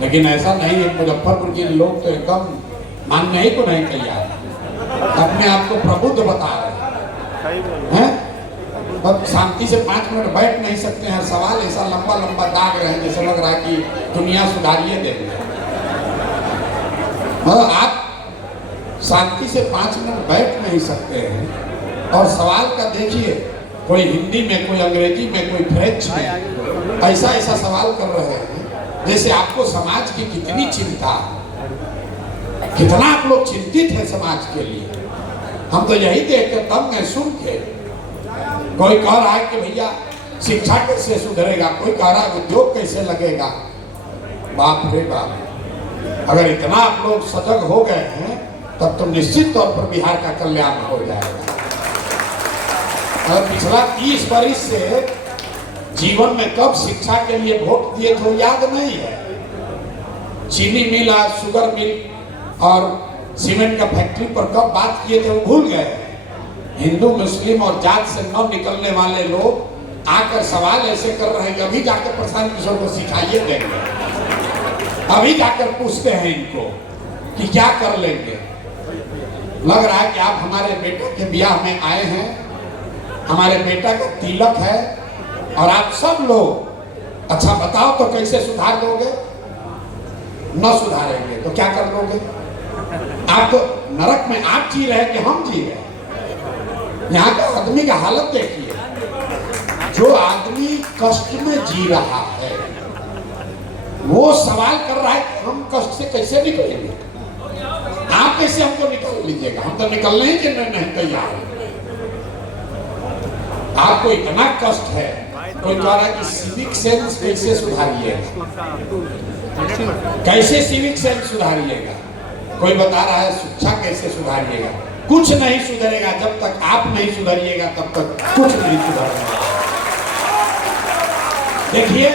लेकिन ऐसा नहीं है, मुजफ्फरपुर के लोग तो एकदम मानने ही को नहीं तैयार, अपने आप को प्रबुद्ध बता रहे हैं। बस शांति से 5 मिनट बैठ नहीं सकते हैं, सवाल ऐसा लंबा लंबा दाग रहे हैं जैसे लग रहा है कि दुनिया सुधारिए देंगे। आप शांति से 5 मिनट बैठ नहीं सकते हैं और सवाल का देखिए, कोई हिंदी में, कोई अंग्रेजी में, कोई फ्रेंच में ऐसा ऐसा सवाल कर रहे हैं जैसे आपको समाज की कितनी चिंता है, कितना आप लोग चिंतित हैं समाज के लिए। हम तो यही देख कर दंग हैं सुन के। कोई कह रहा है कि भैया शिक्षा कैसे सुधरेगा, कोई कह रहा है उद्योग कैसे लगेगा। बाप रे बाप, अगर इतना आप लोग सजग हो गए हैं तब तो निश्चित तौर पर बिहार का कल्याण हो जाएगा। और पिछला 30 वर्ष से जीवन में कब शिक्षा के लिए वोट दिए तो याद नहीं है। चीनी मिल, शुगर मिल और सीमेंट का फैक्ट्री पर कब बात किए थे वो भूल गए। हिंदू मुस्लिम और जात से न निकलने वाले लोग आकर सवाल ऐसे कर रहे हैं, अभी जाकर प्रशांत किशोर को सिखाइए देंगे, अभी जाकर पूछते हैं इनको कि क्या कर लेंगे। लग रहा है कि आप हमारे बेटे के ब्याह में आए हैं, हमारे बेटा का तिलक है और आप सब लोग अच्छा बताओ तो कैसे सुधार दोगे। न सुधारेंगे तो क्या कर लोगे। आप तो नरक में आप जी रहे कि हम जी रहे। यहाँ का आदमी का हालत देखिए, जो आदमी कष्ट में जी रहा है वो सवाल कर रहा है कि हम कष्ट से कैसे निकलेंगे। आप कैसे हमको निकाल लीजिएगा, हम तो निकलने ही के नहीं तैयार। आपको इतना कष्ट है, कोई कह रहा है कि सिविक सेंस कैसे सुधारिएगा, कैसे सिविक सेंस सुधारिएगा। कोई बता रहा है शिक्षा कैसे सुधारिएगा। कुछ नहीं सुधरेगा जब तक आप नहीं सुधरिएगा, तब तक कुछ नहीं सुधरेगा। देखिए,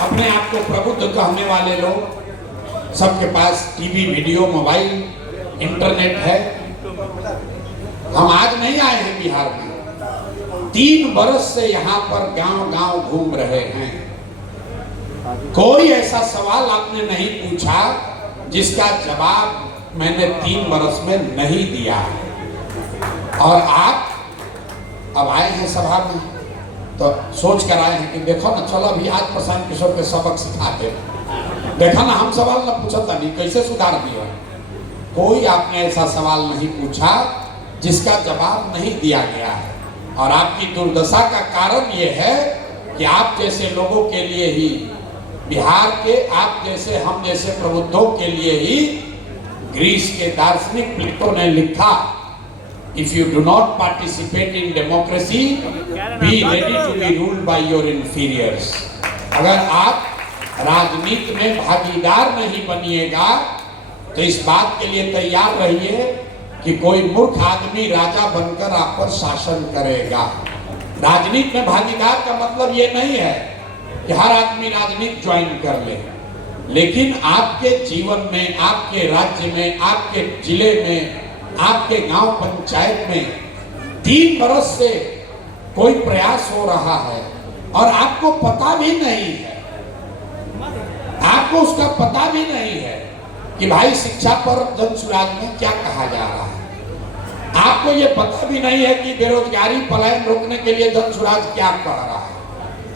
अपने आप को प्रबुद्ध कहने वाले लोग, सबके पास टीवी, वीडियो, मोबाइल, इंटरनेट है। हम आज नहीं आए हैं बिहार में, 3 बरस से यहाँ पर गांव-गांव घूम रहे हैं। कोई ऐसा सवाल आपने नहीं पूछा जिसका जवाब मैंने 3 बरस में नहीं दिया। और आप अब आए हैं सभा में तो सोच कर आए हैं कि देखो ना, चलो अभी आज प्रशांत किशोर के सबक सिखाते, देखा ना हम सवाल ना पूछा था नहीं, कैसे सुधार दिया। कोई आपने ऐसा सवाल नहीं पूछा जिसका जवाब नहीं दिया गया है। और आपकी दुर्दशा का कारण ये है कि आप जैसे लोगों के लिए ही, बिहार के आप जैसे, हम जैसे प्रबुद्धों के लिए ही ग्रीस के दार्शनिक प्लेटो ने लिखा, if you do not participate in democracy be ready to be ruled by your inferiors. अगर आप राजनीति में भागीदार नहीं बनिएगा तो इस बात के लिए तैयार रहिए कि कोई मूर्ख आदमी राजा बनकर आप पर शासन करेगा। राजनीति में भागीदार का मतलब ये नहीं है कि हर आदमी राजनीति ज्वाइन कर ले, लेकिन आपके जीवन में, आपके राज्य में, आपके जिले में, आपके गांव पंचायत में 3 बरस से कोई प्रयास हो रहा है और आपको पता भी नहीं है, आपको उसका पता भी नहीं है कि भाई शिक्षा पर जनसुराज में क्या कहा जा रहा है। आपको ये पता भी नहीं है कि बेरोजगारी पलायन रोकने के लिए जनसुराज क्या कह रहा है।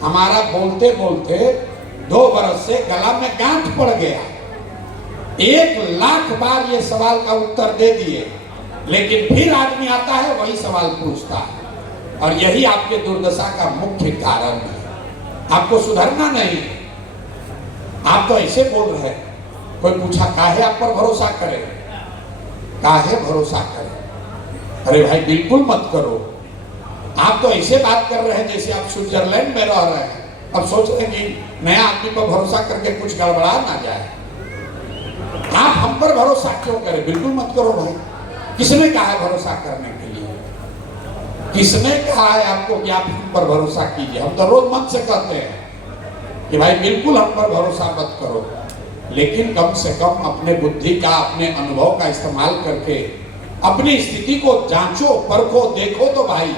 हमारा बोलते बोलते 2 बरस से गला में गांठ पड़ गया। 1 लाख बार ये सवाल का उत्तर दे दिए, लेकिन फिर आदमी आता है वही सवाल पूछता है। और यही आपके दुर्दशा का मुख्य कारण है। आपको सुधरना नहीं, आप तो ऐसे बोल रहे हैं। कोई पूछा काहे आप पर भरोसा करे, काहे भरोसा करे। अरे भाई बिल्कुल मत करो। आप तो ऐसे बात कर रहे हैं जैसे आप स्विट्जरलैंड में रह रहे हैं। अब सोच रहे हैं कि नया आदमी पर भरोसा करके कुछ गड़बड़ा ना जाए। आप हम पर भरोसा क्यों करें, बिल्कुल मत करो भाई। किसने कहा है भरोसा करने के लिए, किसने कहा है आपको कि आप हम पर भरोसा कीजिए। हम तो रोज मन से कहते हैं कि भाई बिल्कुल हम पर भरोसा मत करो, लेकिन कम से कम अपने बुद्धि का, अपने अनुभव का इस्तेमाल करके अपनी स्थिति को जांचो, परखो, देखो तो भाई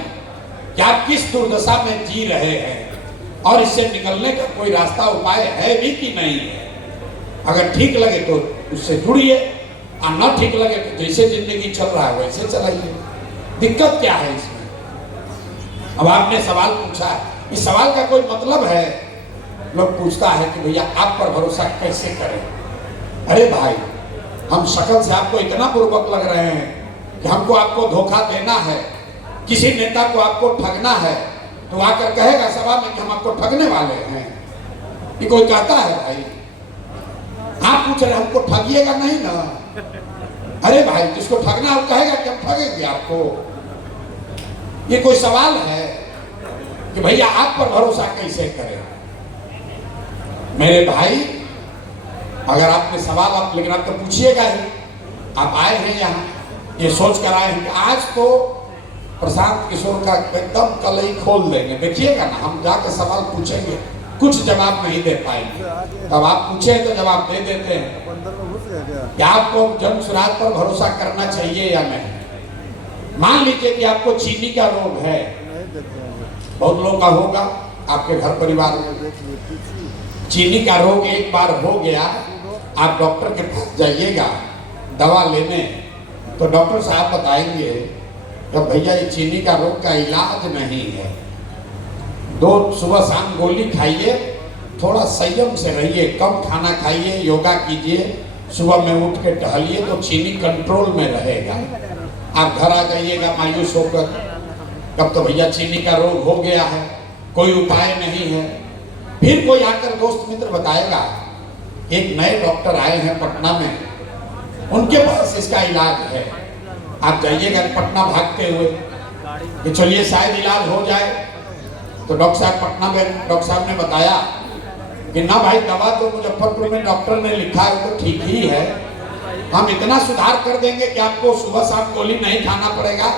कि आप किस दुर्दशा में जी रहे हैं और इससे निकलने का कोई रास्ता, उपाय है भी कि नहीं है। अगर ठीक लगे तो उससे जुड़िए, और न ठीक लगे तो जैसे जिंदगी चल रहा है वैसे चलाइए। दिक्कत क्या है इसमें? अब आपने सवाल पूछा, इस सवाल का कोई मतलब है? लोग पूछता है कि भैया आप पर भरोसा कैसे करें? अरे भाई, हम शक्ल से आपको इतना पूर्वक लग रहे हैं कि हमको आपको धोखा देना है, किसी नेता को आपको ठगना है, तो आकर कहेगा सभा में कि हम आपको ठगने वाले हैं? कि कोई कहता है भाई? आप पूछ रहे हमको ठगिएगा नहीं ना? अरे भाई, जिसको ठगना है वो कहेगा कि हम ठगेंगे आपको? ये कोई सवाल है कि भैया आप पर भरोसा कैसे करें? मेरे भाई, अगर आपने सवाल आप लेकिन आप तो पूछिएगा ही। आप आए हैं यहाँ ये सोच कर आए हैं कि आज तो प्रशांत किशोर का एकदम कलई खोल देंगे। देखिएगा ना, हम जाके सवाल पूछेंगे, कुछ जवाब नहीं दे पाएंगे। तब आप पूछे तो जवाब दे देते हैं कि आपको जन स्वराज पर भरोसा करना चाहिए या नहीं। मान लीजिए कि आपको चीनी का रोग है, बहुत लोगों का होगा आपके घर परिवार में। चीनी का रोग एक बार हो गया, आप डॉक्टर के पास जाइएगा दवा लेने, तो डॉक्टर साहब बताएंगे कि भैया ये चीनी का रोग का इलाज नहीं है, 2 सुबह शाम गोली खाइए, थोड़ा संयम से रहिए, कम खाना खाइए, योगा कीजिए, सुबह में उठ के टहलिए तो चीनी कंट्रोल में रहेगा। आप घर आ जाइएगा मायूस होकर, कब तो भैया चीनी का रोग हो गया है, कोई उपाय नहीं है। फिर कोई आकर दोस्त मित्र बताएगा, एक नए डॉक्टर आए हैं पटना में, उनके पास इसका इलाज है। आप जाइएगा पटना भागते हुए कि चलिए शायद इलाज हो जाए। तो डॉक्टर साहब पटना में, डॉक्टर साहब ने बताया कि ना भाई, दवा तो मुजफ्फरपुर में डॉक्टर ने लिखा है तो ठीक ही है, हम इतना सुधार कर देंगे कि आपको सुबह शाम गोली नहीं खाना पड़ेगा,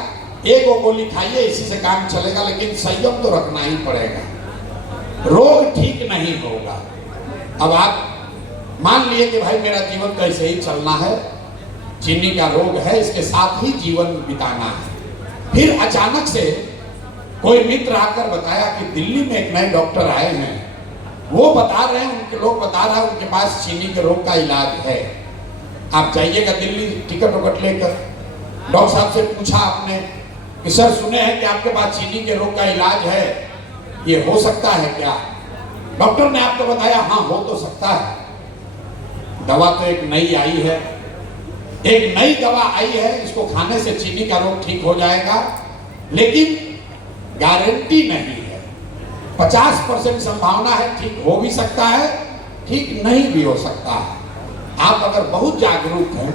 एक वो गोली खाइए, इसी से काम चलेगा, लेकिन संयम तो रखना ही पड़ेगा, रोग ठीक नहीं होगा। अब आप मान लिए कि भाई मेरा जीवन तो ऐसे ही चलना है, चीनी का रोग है, इसके साथ ही जीवन बिताना है। फिर अचानक से कोई मित्र आकर बताया कि दिल्ली में एक नए डॉक्टर आए हैं, वो बता रहे हैं, उनके लोग बता रहे हैं उनके पास चीनी के रोग का इलाज है। आप जाइएगा दिल्ली टिकट वकट लेकर, डॉक्टर साहब से पूछा आपने कि सर सुने हैं कि आपके पास चीनी के रोग का इलाज है, ये हो सकता है क्या? डॉक्टर ने आपको बताया हाँ हो तो सकता है, दवा तो एक नई आई है, एक नई दवा आई है, इसको खाने से चीनी का रोग ठीक हो जाएगा, लेकिन गारंटी नहीं है, 50% संभावना है, ठीक हो भी सकता है, ठीक नहीं भी हो सकता है। आप अगर बहुत जागरूक हैं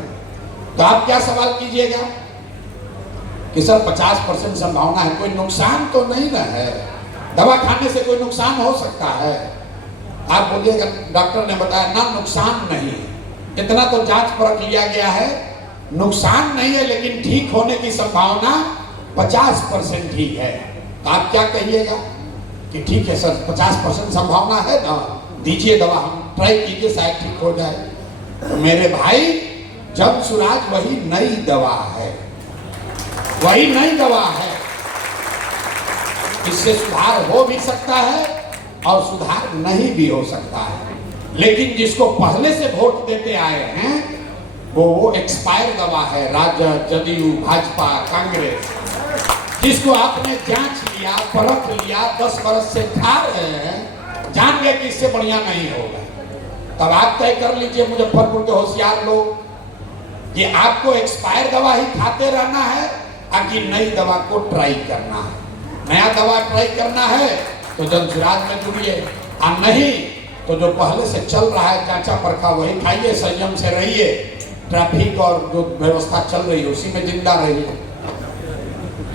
तो आप क्या सवाल कीजिएगा कि सर 50% संभावना है, कोई नुकसान तो नहीं ना है, दवा खाने से कोई नुकसान हो सकता है? आप बोलिएगा डॉक्टर ने बताया ना नुकसान नहीं है, इतना तो जांच परख लिया गया है, नुकसान नहीं है, लेकिन ठीक होने की संभावना 50% ही है। तो आप क्या कहिएगा कि ठीक है सर 50% संभावना है ना, दीजिए दवा, हम ट्राई कीजिए, शायद ठीक हो जाए। तो मेरे भाई, जन सुराज वही नई दवा है, वही नई दवा है, इससे सुधार हो भी सकता है और सुधार नहीं भी हो सकता है। लेकिन जिसको पहले से वोट देते आए हैं वो एक्सपायर दवा है, राजद, जदयू, भाजपा, कांग्रेस, जिसको आपने जांच लिया, परख लिया, 10 बरस से खा रहे हैं, जान गए कि इससे बढ़िया नहीं होगा। तब आप तय कर लीजिए मुजफ्फरपुर के होशियार लोग कि आपको एक्सपायर दवा ही खाते रहना है कि नई दवा को ट्राई करना है। नया दवा ट्राई करना है तो जन सुराज में जुड़िए, और नहीं तो जो पहले से चल रहा है जांचा परखा वही खाइए, संयम से रहिए, ट्रैफिक और जो व्यवस्था चल रही है उसी में जिंदा रहिए।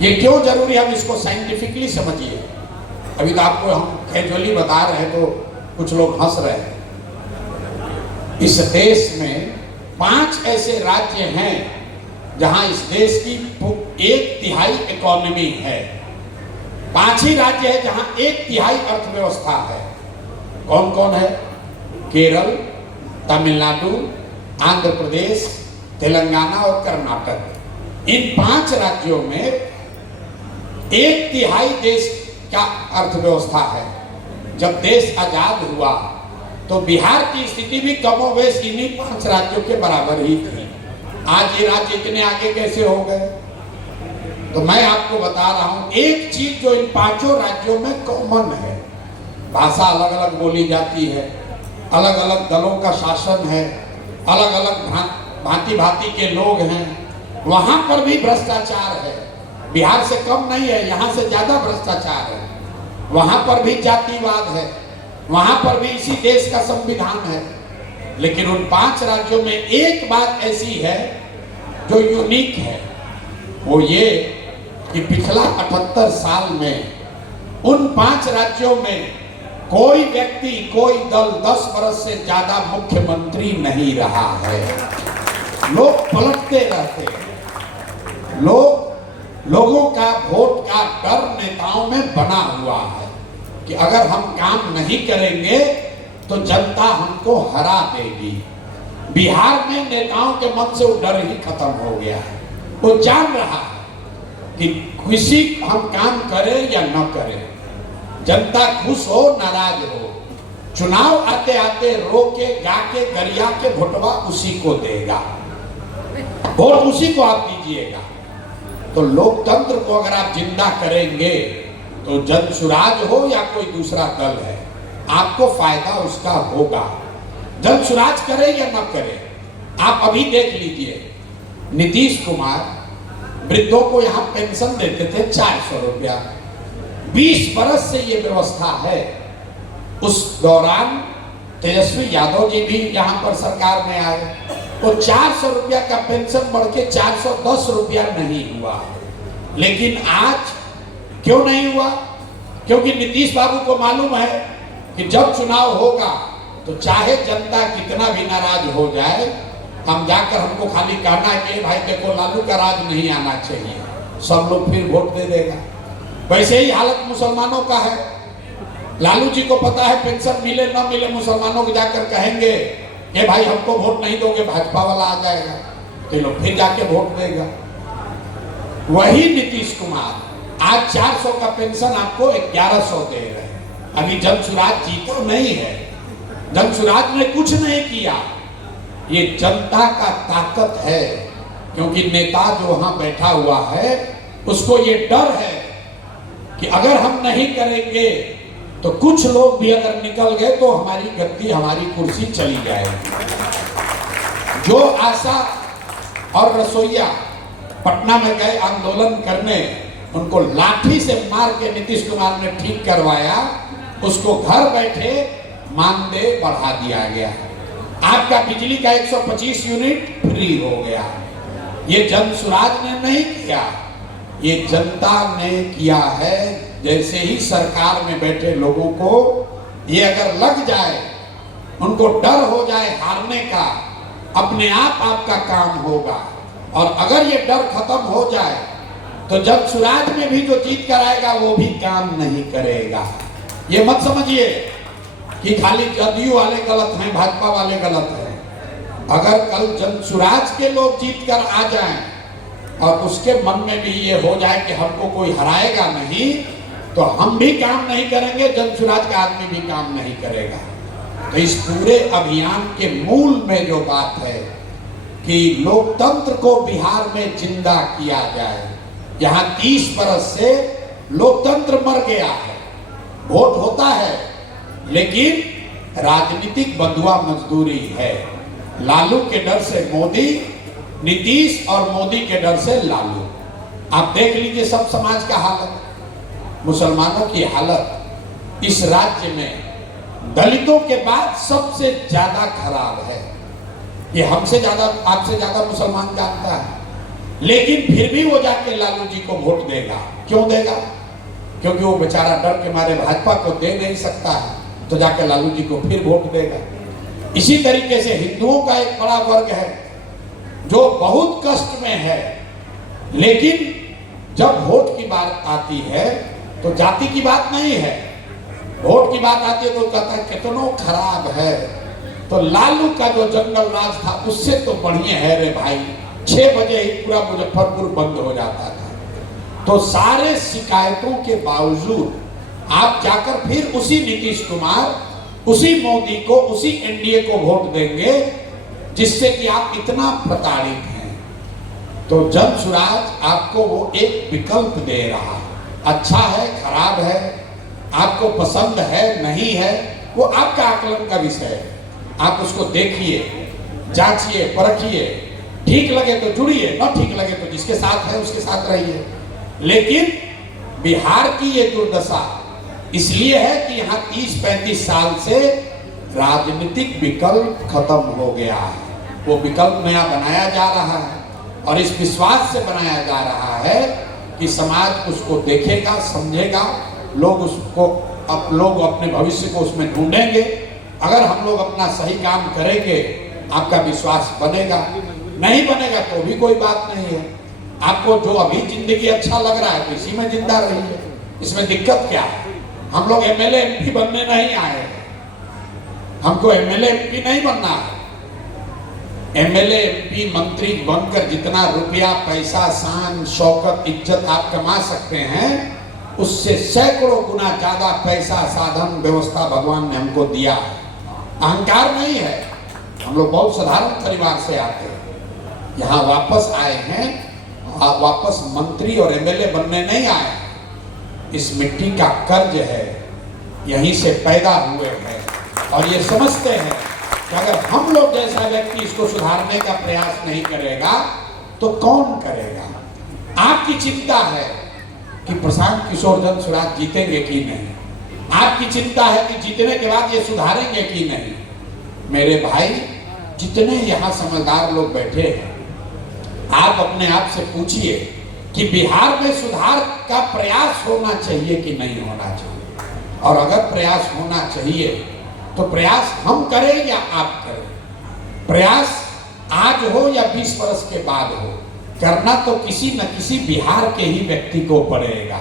ये क्यों जरूरी है, हम इसको साइंटिफिकली समझिए। अभी तो आपको हम कैजुअली बता रहे हैं तो कुछ लोग हंस रहे हैं। इस देश में 5 ऐसे राज्य हैं जहां इस देश की 1/3 इकोनॉमी है, 5 ही राज्य है जहां 1/3 अर्थव्यवस्था है। कौन कौन है? केरल, तमिलनाडु, आंध्र प्रदेश, तेलंगाना और कर्नाटक। इन 5 राज्यों में 1/3 देश का अर्थव्यवस्था है। जब देश आजाद हुआ तो बिहार की स्थिति भी कमोबेश इन्हीं 5 राज्यों के बराबर ही थी। आज ये राज्य इतने आगे कैसे हो गए? तो मैं आपको बता रहा हूं एक चीज जो इन 5 राज्यों में कॉमन है, भाषा अलग अलग बोली जाती है, अलग अलग दलों का शासन है, अलग अलग भांति भांति के लोग हैं, वहां पर भी भ्रष्टाचार है। बिहार से कम नहीं है, यहाँ से ज्यादा भ्रष्टाचार है। वहां पर भी जातिवाद है, वहां पर भी इसी देश का संविधान है। लेकिन उन 5 राज्यों में एक बात ऐसी है जो यूनिक है, वो ये कि पिछला 78 साल में उन 5 राज्यों में कोई व्यक्ति, कोई दल 10 वर्ष से ज्यादा मुख्यमंत्री नहीं रहा है। लोग पलटते रहते हैं। लोगों का वोट का डर नेताओं में बना हुआ है कि अगर हम काम नहीं करेंगे तो जनता हमको हरा देगी। बिहार में नेताओं के मन से वो डर ही खत्म हो गया है। वो जान रहा है कि किसी हम काम करें या न करें, जनता खुश हो नाराज हो, चुनाव आते आते रो के गा के गरिया के वोटवा उसी को देगा, वोट उसी को आप दीजिएगा। तो लोकतंत्र को अगर आप जिंदा करेंगे तो जनसुराज हो या कोई दूसरा दल है, आपको फायदा उसका होगा। जनसुराज करे या न करे, आप अभी देख लीजिए, नीतीश कुमार वृद्धों को यहाँ पेंशन देते थे 400 रुपया, 20 बरस से ये व्यवस्था है। उस दौरान तेजस्वी यादव जी भी यहाँ पर सरकार में आए, तो 400 रुपया का पेंशन बढ़ के 410 रुपया नहीं हुआ। लेकिन आज क्यों नहीं हुआ? क्योंकि नीतीश बाबू को मालूम है कि जब चुनाव होगा तो चाहे जनता कितना भी नाराज हो जाए, हम जाकर हमको खाली कहना है कि भाई देखो लालू का राज नहीं आना चाहिए, सब लोग फिर वोट दे देगा। वैसे ही हालत मुसलमानों का है। लालू जी को पता है पेंशन मिले ना मिले, मुसलमानों को जाकर कहेंगे कि भाई हमको वोट नहीं दोगे, भाजपा वाला आ जाएगा, तो लोग फिर जाके वोट देगा। वही नीतीश कुमार आज 400 का पेंशन आपको 1100 दे रहे हैं। अभी जनसुराज जीता नहीं है, जनसुराज ने कुछ नहीं किया। ये जनता का ताकत है, क्योंकि नेता जो वहां बैठा हुआ है उसको ये डर है कि अगर हम नहीं करेंगे तो कुछ लोग भी अगर निकल गए तो हमारी गद्दी, हमारी कुर्सी चली जाएगी। जो आशा और रसोईया पटना में गए आंदोलन करने, उनको लाठी से मार के नीतीश कुमार ने ठीक करवाया, उसको घर बैठे मानदेय बढ़ा दिया गया। आपका बिजली का 125 यूनिट फ्री हो गया। ये जनसुराज ने नहीं किया, ये जनता ने किया है। जैसे ही सरकार में बैठे लोगों को ये अगर लग जाए, उनको डर हो जाए हारने का, अपने आप आपका काम होगा। और अगर ये डर खत्म हो जाए तो जनसुराज में भी जो जीत कर आएगा वो भी काम नहीं करेगा। ये मत समझिए कि खाली जदयू वाले गलत हैं, भाजपा वाले गलत हैं। अगर कल जनसुराज के लोग जीत कर आ जाएं और उसके मन में भी ये हो जाए कि हमको कोई हराएगा नहीं, तो हम भी काम नहीं करेंगे, जनसुराज का आदमी भी काम नहीं करेगा। तो इस पूरे अभियान के मूल में जो बात है कि लोकतंत्र को बिहार में जिंदा किया जाए। यहाँ 30 बरस से लोकतंत्र मर गया है। वोट होता है लेकिन राजनीतिक बंधुआ मजदूरी है। लालू के डर से मोदी, नीतीश और मोदी के डर से लालू। आप देख लीजिए सब समाज का हालत, मुसलमानों की हालत इस राज्य में दलितों के बाद सबसे ज्यादा खराब है। ये हमसे ज्यादा, आपसे ज्यादा मुसलमान जानता है, लेकिन फिर भी वो जाके लालू जी को वोट देगा। क्यों देगा? क्योंकि वो बेचारा डर के मारे भाजपा को दे नहीं सकता है, तो जाके लालू जी को फिर वोट देगा। इसी तरीके से हिंदुओं का एक बड़ा वर्ग है जो बहुत कष्ट में है, लेकिन जब वोट की बात आती है तो जाति की बात नहीं है, वोट की बात आती है तो कहता है कितनों खराब है। तो लालू का जो जंगल राज था उससे तो बढ़िया है रे भाई। 6 बजे ही पूरा मुजफ्फरपुर बंद हो जाता था। तो सारे शिकायतों के बावजूद आप जाकर फिर उसी नीतीश कुमार उसी मोदी को, उसी एनडीए को वोट देंगे जिससे कि आप इतना प्रताड़ित हैं। तो जन सुराज आपको वो एक विकल्प दे रहा है। अच्छा है, खराब है, आपको पसंद है, नहीं है, वो आपका आकलन का विषय है। आप उसको देखिए, जांचिए, परखिए, ठीक लगे तो जुड़िए, न ठीक लगे तो जिसके साथ है उसके साथ रहिए। लेकिन बिहार की ये दुर्दशा इसलिए है कि यहाँ 30-35 साल से राजनीतिक विकल्प खत्म हो गया है। वो विकल्प नया बनाया जा रहा है और इस विश्वास से बनाया जा रहा है कि समाज उसको देखेगा, समझेगा, लोग उसको लोग अपने भविष्य को उसमें ढूंढेंगे। अगर हम लोग अपना सही काम करेंगे आपका विश्वास बनेगा, नहीं बनेगा तो भी कोई बात नहीं है। आपको जो अभी जिंदगी अच्छा लग रहा है तो इसी में जिंदा रहिए, इसमें दिक्कत क्या है। हम लोग एमएलए एमपी बनने नहीं आए हैं, हमको एमएलए एमपी नहीं बनना है। एमएलए एमपी मंत्री बनकर जितना रुपया, पैसा, शान, शौकत, इज्जत आप कमा सकते हैं उससे सैकड़ों गुना ज्यादा पैसा, साधन, व्यवस्था भगवान ने हमको दिया है। अहंकार नहीं है। हम लोग बहुत साधारण परिवार से आते हैं, यहाँ वापस आए हैं, वापस मंत्री और एमएलए बनने नहीं आए। इस मिट्टी का कर्ज है, यहीं से पैदा हुए हैं और ये समझते हैं कि अगर हम लोग जैसा व्यक्ति इसको सुधारने का प्रयास नहीं करेगा तो कौन करेगा। आपकी चिंता है कि प्रशांत किशोर जन सुराज जीतेंगे कि नहीं, आपकी चिंता है कि जीतने के बाद ये सुधारेंगे कि नहीं। मेरे भाई, जितने यहाँ समझदार लोग बैठे हैं, आप अपने आप से पूछिए कि बिहार में सुधार का प्रयास होना चाहिए कि नहीं होना चाहिए। और अगर प्रयास होना चाहिए तो प्रयास हम करें या आप करें। प्रयास आज हो या 20 वर्ष के बाद हो, करना तो किसी न किसी बिहार के ही व्यक्ति को पड़ेगा।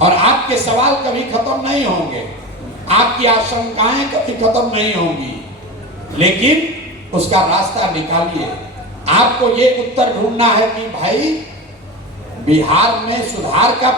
और आपके सवाल कभी खत्म नहीं होंगे, आपकी आशंकाएं कभी खत्म नहीं होंगी, लेकिन उसका रास्ता निकालिए। आपको ये उत्तर ढूंढना है कि भाई बिहार में सुधार का